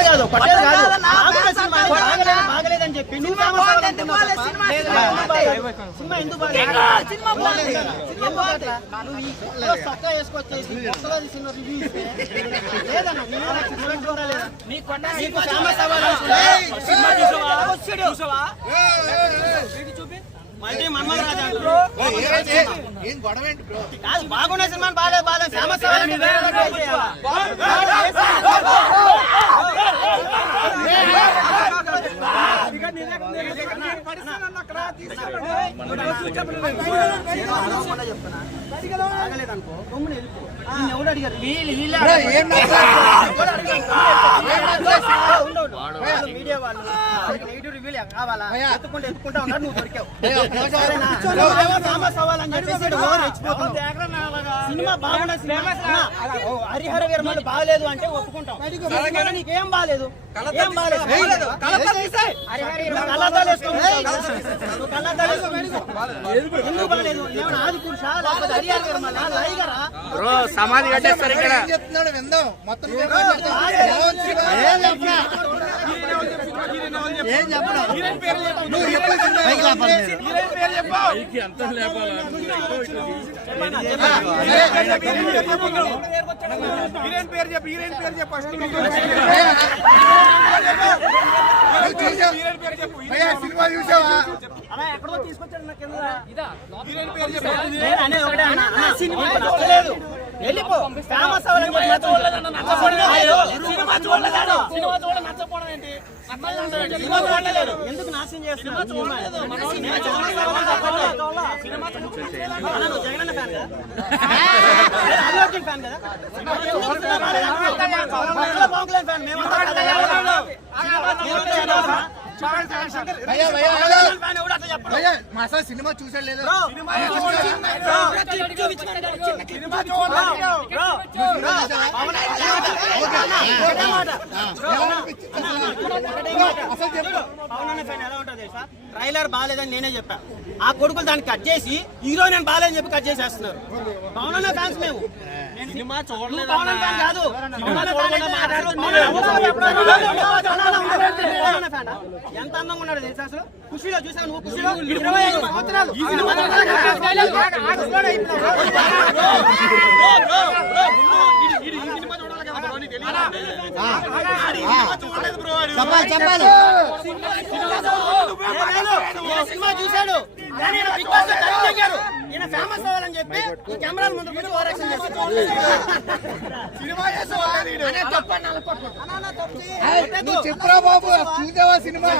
కాదు బాగలేదని చెప్పి సినిమా ఎందుకు సొక్క వేసుకొచ్చేసి మళ్ళీ మన్మథ రాజా కాదు బాగున్న సినిమా బాగాలేదు బాగా ఫేమస్ బాగలేదనుకో గమ్మున వెళ్ళిపో ఎవడు అడిగారు మీడియా వాళ్ళు నెగిటివ్ రివ్యూలు కావాలా ఎత్తుకుంటా ఉన్నారు నువ్వు దొరికావు సినిమా బాగున్న సినిమా హరిహర వీరమల్లు బాగలేదు అంటే ఒప్పుకుంటాం నీకేం బాగాలేదు ఏం బాగాలేదు ఎందుకు బాగాలేదు ఏమన్నా ఆది పురుషా లేకపోతే హరిహర వీరమల్ల లైగరా సమాధి కట్టేస్తారు ఇక్కడ చెప్తున్నాడు విందాం మొత్తం ఏం చెప్పడం సినిమా చూసావా ఎక్కడో తీసుకొచ్చాడు వెళ్ళిపో ఫేమస్ ఎందుకు నాశనం చేస్తున్నా జగన్ ఫ్యాన్ కదా ఫ్యాన్ కదా ఫ్యాన్ మాసా సినిమా చూసాడు లేదు ట్రైలర్ బాగాలేదని నేనే చెప్పా ఆ కొడుకులు దాన్ని కట్ చేసి హీరో నేను బాగాలేదని చెప్పి కట్ చేసేస్తున్నారు పవన్ అన్న ఫ్యాన్స్ మేము సినిమా చూడలేదు కాదు ఎంత అందంగా ఉన్నాడు తెలుసా అసలు ఖుషిలో చూసావు నువ్వు ఖుషిలో 25 సంవత్సరాలు సినిమా చూశాడు ఈయన ఫేమస్ అవ్వాలని చెప్పి కెమెరాల ముందు కూర్చొని ఓవరాక్షన్ చేస్తాడు చెప్పురా బాబు చూసావా సినిమా